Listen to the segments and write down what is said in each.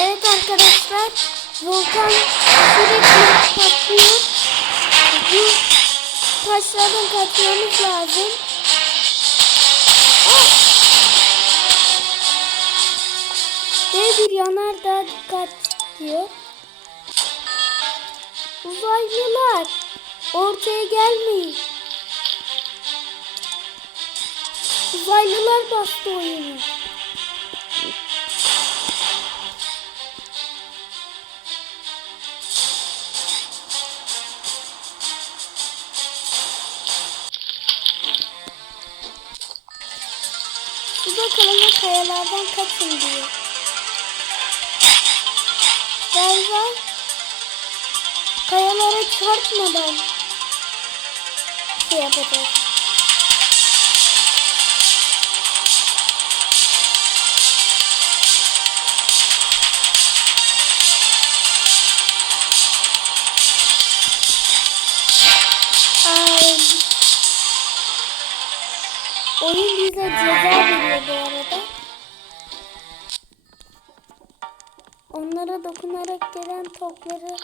Evet arkadaşlar. Volkan sürekli patlıyor. Bu taşlardan kaçmamız lazım. Ah! Ve bir yanardağ dikkat diyor. Uzaylılar ortaya gelmeyin. Uzaylılar bastı oyunu. Şu bakalım ve kayalardan kaçın diyor. Galiba kayalara çarpmadan şey yapacağız. Oyun bize ceza veriyor bu arada. Onlara dokunarak gelen topları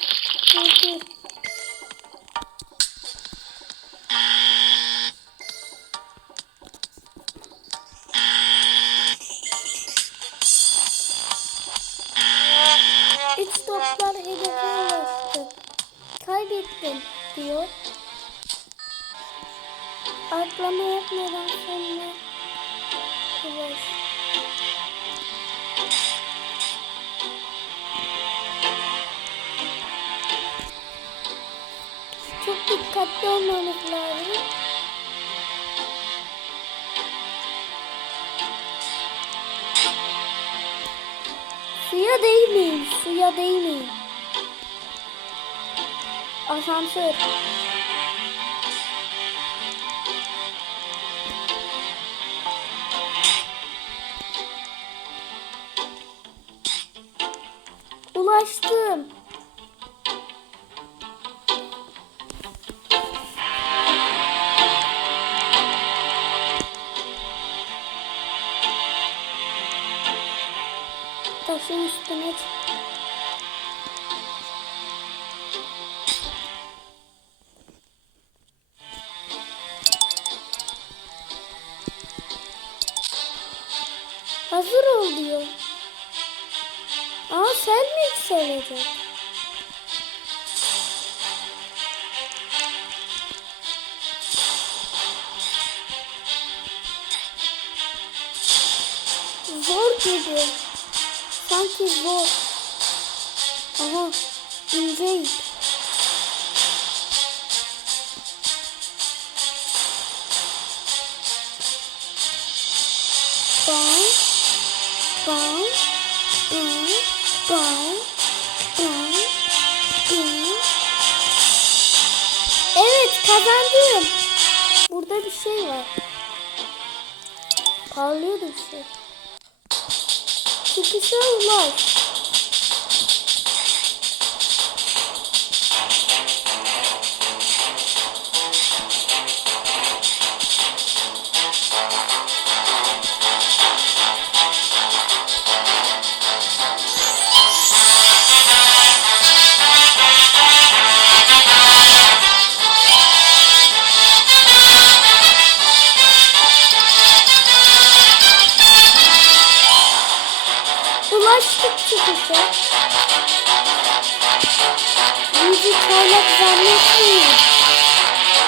vurdur. Atlama yapmadan sonra ulaş. Çok dikkatli olmamız lazım. Suya değmeyin, suya değmeyin. Asansör. Ulaştım. Yükselecek? Zor gibi. Sanki zor. Aha ince ip. Bam, bam, bam, şey var. Parlıyor da bir şey. Çıkışa ulaş. Çıkışa. Bizi çaylak zannetmeyin.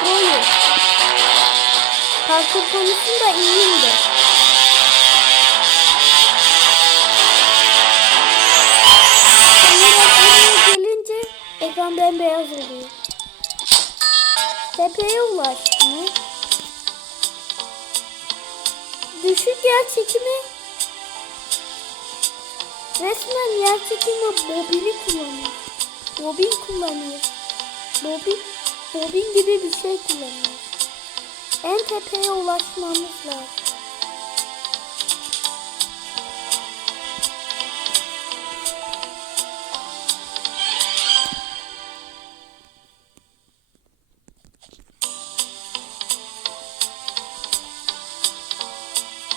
Hayır. Parkur konusunda iyiyimdir. Ekran bembeyaz oluyor. Tepeye ulaştınız. Düşük yer çekimi Resmen yer çekimi bobini kullanıyor. Bobin kullanıyor. Bobin, bobin gibi bir şey kullanıyor. En tepeye ulaşmamız lazım.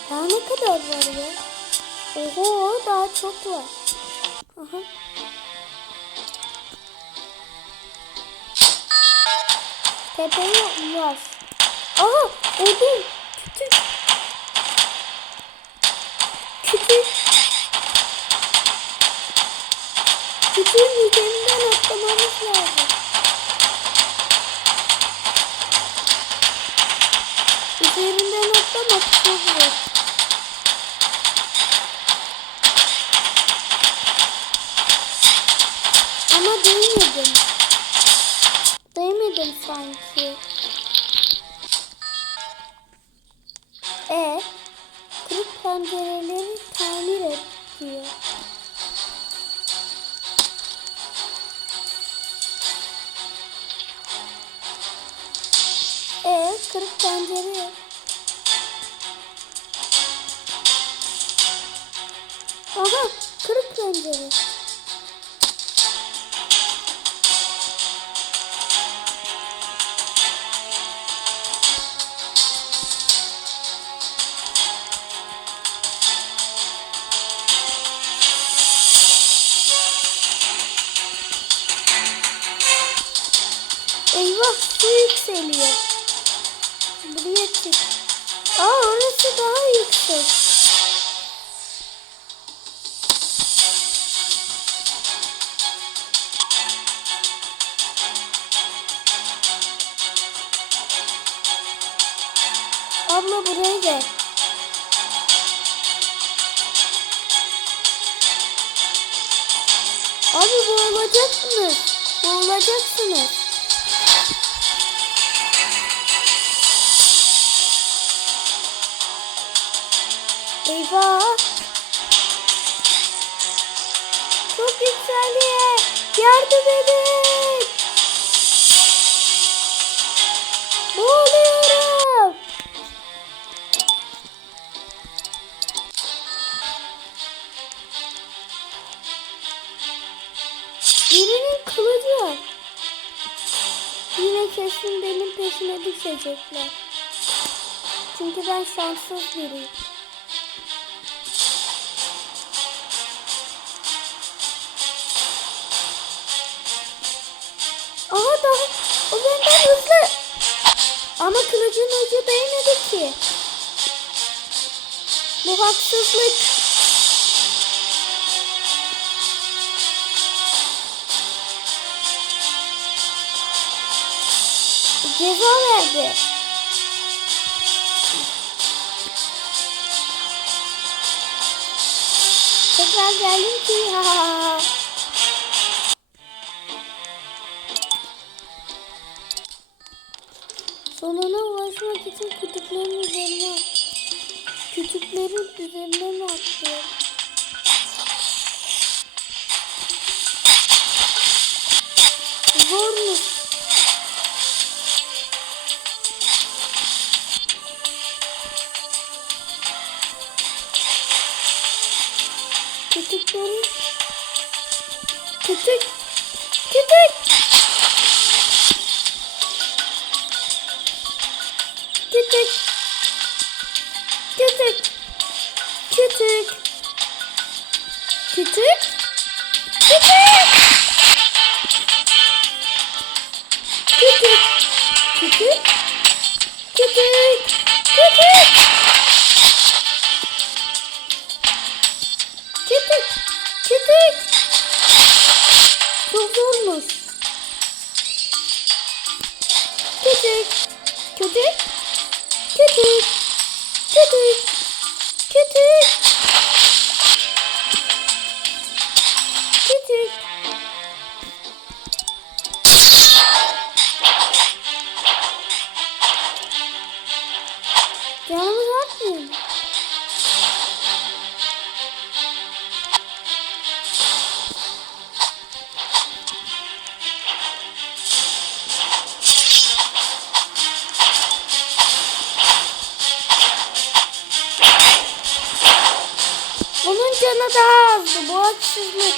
Daha ne kadar var ya? Oho daha çok var. Aha. Tepeye ulaş. Aha odun. Küçük. Küçük. Küçüğün üzerinden atlamamız lazım. Değmedim sanki. E kırık pencereleri tamir et diyor. E kırık pencere. Aha kırık pencere. Eyvah su yükseliyor. Buraya çık. Aa orası daha yüksek. Abla buraya gel. Abi boğulacaksınız. Boğulacaksınız. Eyvah. Çok yükseliyor. Yardım edin. Boğuluyorum. Birinin kılıcı. Yine kesin benim peşime düşecekler. Çünkü ben şanssız biriyim. Kılıcın ucu değmedi ki. Bu haksızlık. Ceza verdi. Tekrar geldim ki ha Sonuna ulaşmak için kütüklerin üzerine kütüklerin üzerine mi atlıyorum? Zormuş. Kütüklerin kütük kütük kütük kütük kütük kütük kütük nadavdı. Bu haksızlık.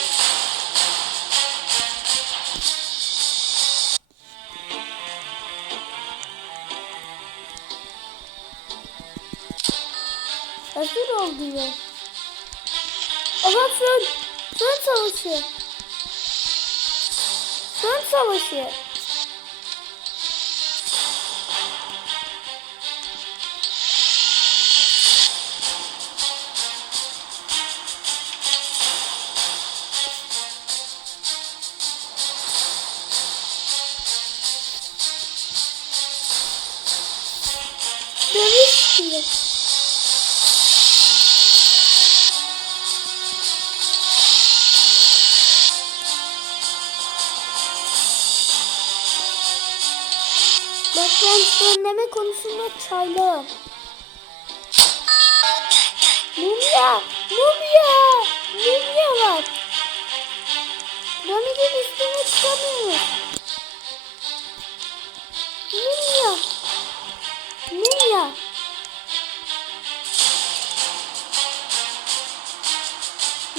Hazır oldu ya. Aha fön. Fön savaşı. Fön savaşı. Dövüş diyor. Bak ben önleme konusunda çaylağım. Mumya! Mumya! Mumya var. Piramidin üstüne çıkamıyor. Mumya! Mumya!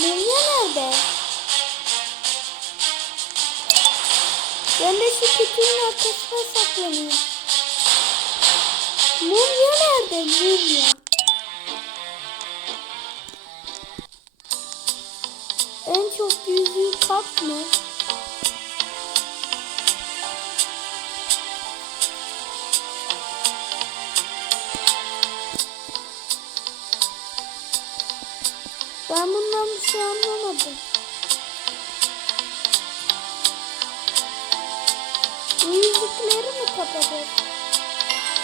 Mumya nerede? Ben de şu kutunun arkasına saklanıyorum. Mumya nerede? Mumya. En çok yüzüğü kap mı? Yüzükleri mi kapatır?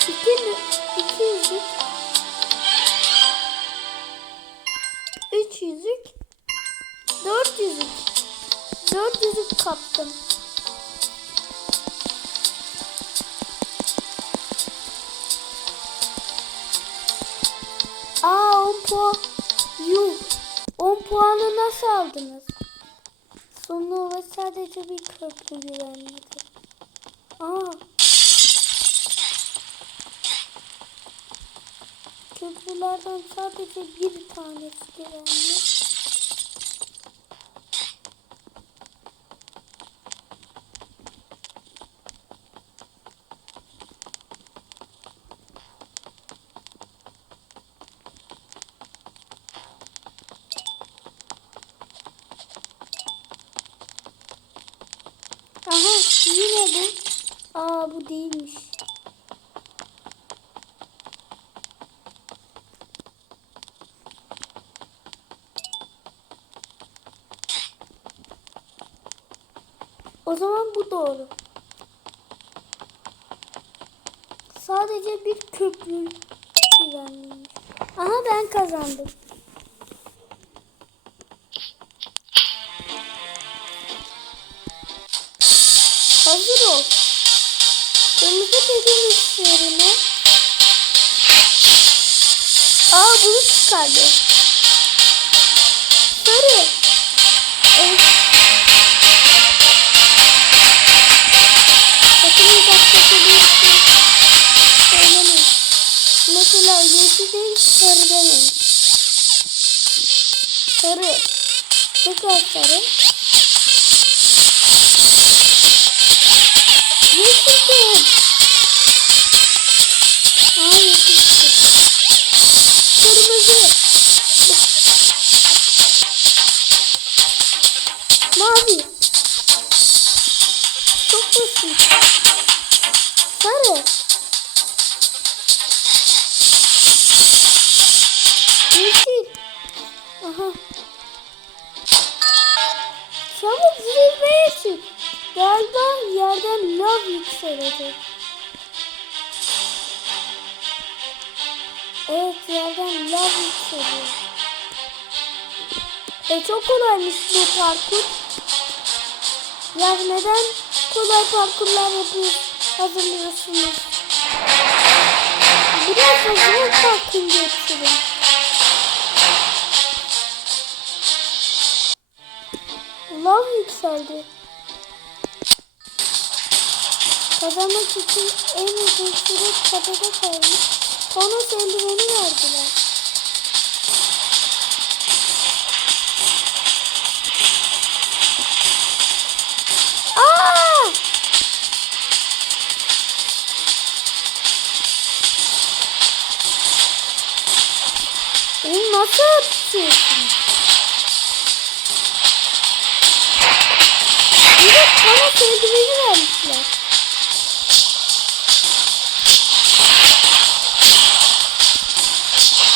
İki, iki yüzük. Üç yüzük. Dört yüzük. Dört yüzük kaptım. Aa 10 puan. Yuh. 10 puanı nasıl aldınız? Sonu ve sadece bir köprü güvenmedi. Aa. Köprülerden sadece bir tanesi güvenli. Aha yine bu. Aa bu değilmiş. O zaman bu doğru. Sadece bir köprü güvenliymiş. Aha ben kazandım. Hazır ol. Kırmızı pedin üzerine. Aa bunu çıkardı. Sarı. Yeşil değil sarı demeyin. Sarı. Tekrar sarı. Yeşil. Aha. Çabuk zirveye çık. Galiba yerden lav yükselecek. Evet yerden lav yükseliyor. E çok kolaymış bu parkur. Ya neden kolay parkurlar yapıyor, hazırlıyorsunuz? Biraz zor parkur getirin. Lav yükseldi. Kazanmak için en uzun süre çatıda kalmış. Konos eldiveni verdiler. Aa! Onu nasıl atıyorsun? Bir de bana sevdiğini vermişler.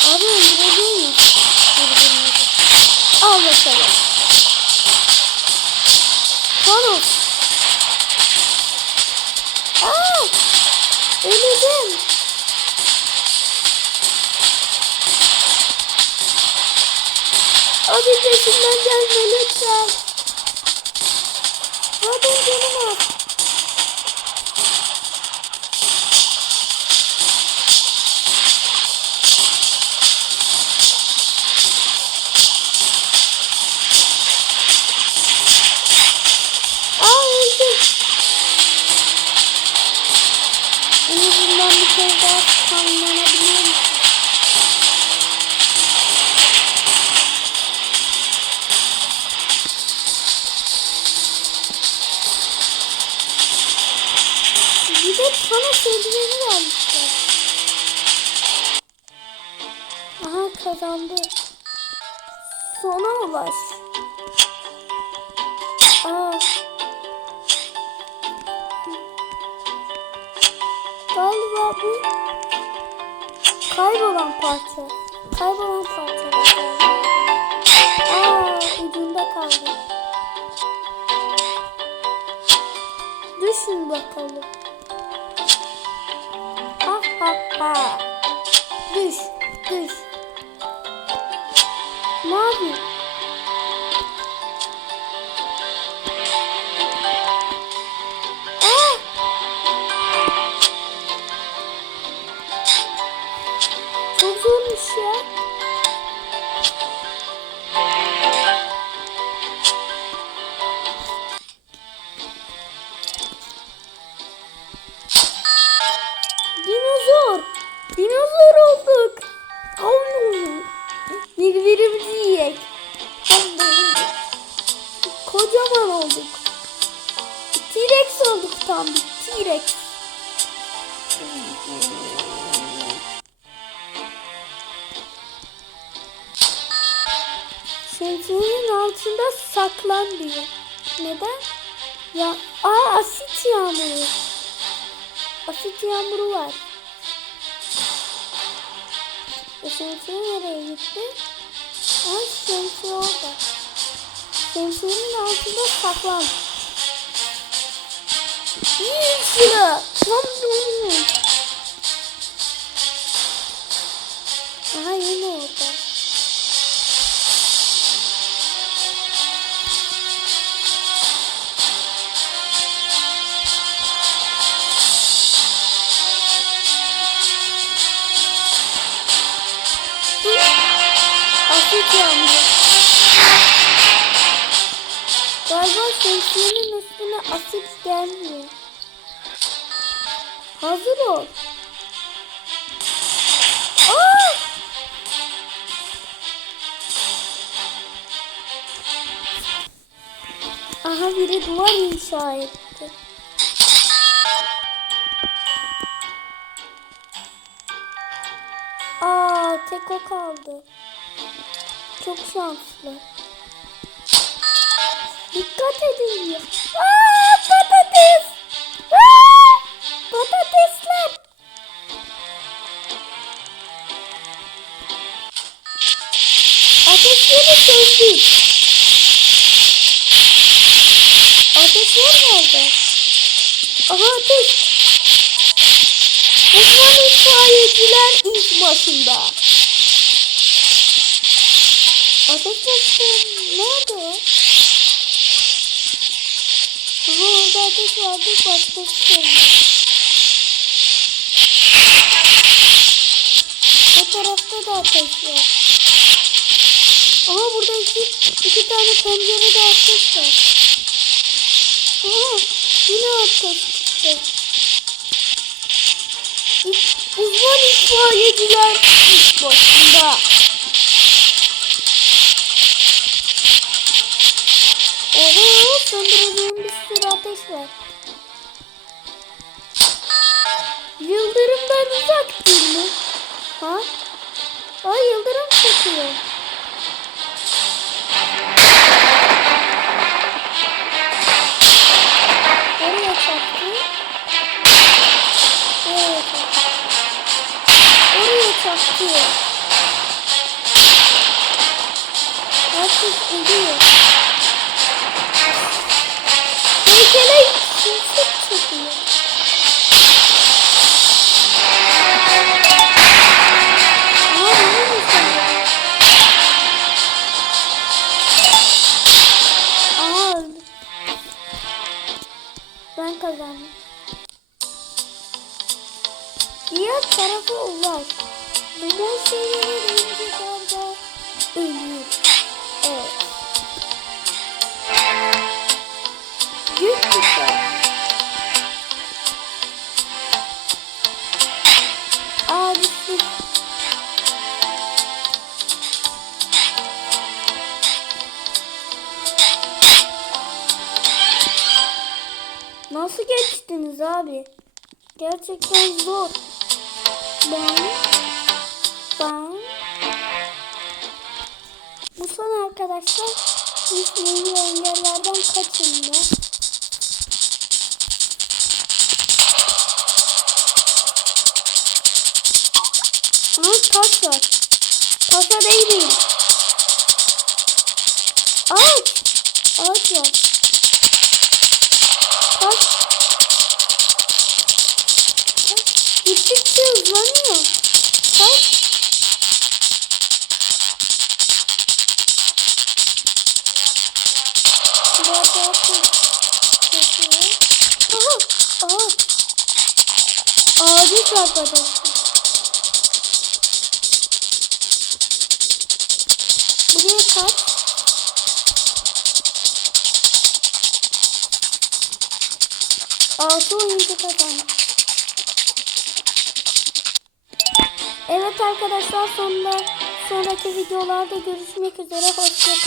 Abi öldüreceğim mi? Birbirimizi. Al bakalım. Thanos. Aa! Öleceğim. Abi peşimden gelme lütfen. Zaten canım Bir de bana sevdiğini vermişler. Aha kazandı. Sona ulaş. Aa. Galiba bu kaybolan parça. Kaybolan parça. Aa, ucunda kaldı. Düşün bakalım. Ha ha ha. Düş, düş. Ne Şemsiyenin altında saklan diyor. Neden? Ya, aa asit yağmuru. Asit yağmuru var. E şemsiye nereye gitti? Aa şemsiye orada. Şemsiyenin altında saklan. Bir sürü. Lan bunu. Aha yine orada. Asit yağmuru. Galiba şemsiyenin üstüne asit gelmiyor. Hazır ol. Aha biri duvar inşa etti. Aa tek o kaldı. Çok şanslı. Dikkat edin diyor. Aa vardı başkası söndü. O tarafta da ateş var. Aha burada iki, iki tane pencerede ateş var. Aha yine ateş çıktı. Uzman itfaiyeciler iş başında. Oho söndüreceğim bir sürü ateş var. Yıldırımdan uzak değil mi? Ha? Aa yıldırım çekiyor. Nereye çaktı? Oraya çaktı. Oraya çaktı. Herkes ölüyor. Heykele şimşek çekiyor. Ulaş. Bu mor şeylerin rüzgarda ölüyor. Evet. Güzel. Aa düştü. Nasıl geçtiniz abi? Gerçekten zor. Ben ben bu son arkadaşlar yeni engellerden kaçındı. Ama taş var. Taşa değilim. Ağaç. Ağaç var. Taş. Gittikçe hızlanıyor. Taş. Biraz daha taş. Taşı. Aha. Ağaç. Ağacı çarpacak. Buraya kaç. Altı oyuncu kazandı. Evet arkadaşlar sonunda sonraki videolarda görüşmek üzere. Hoşçakalın.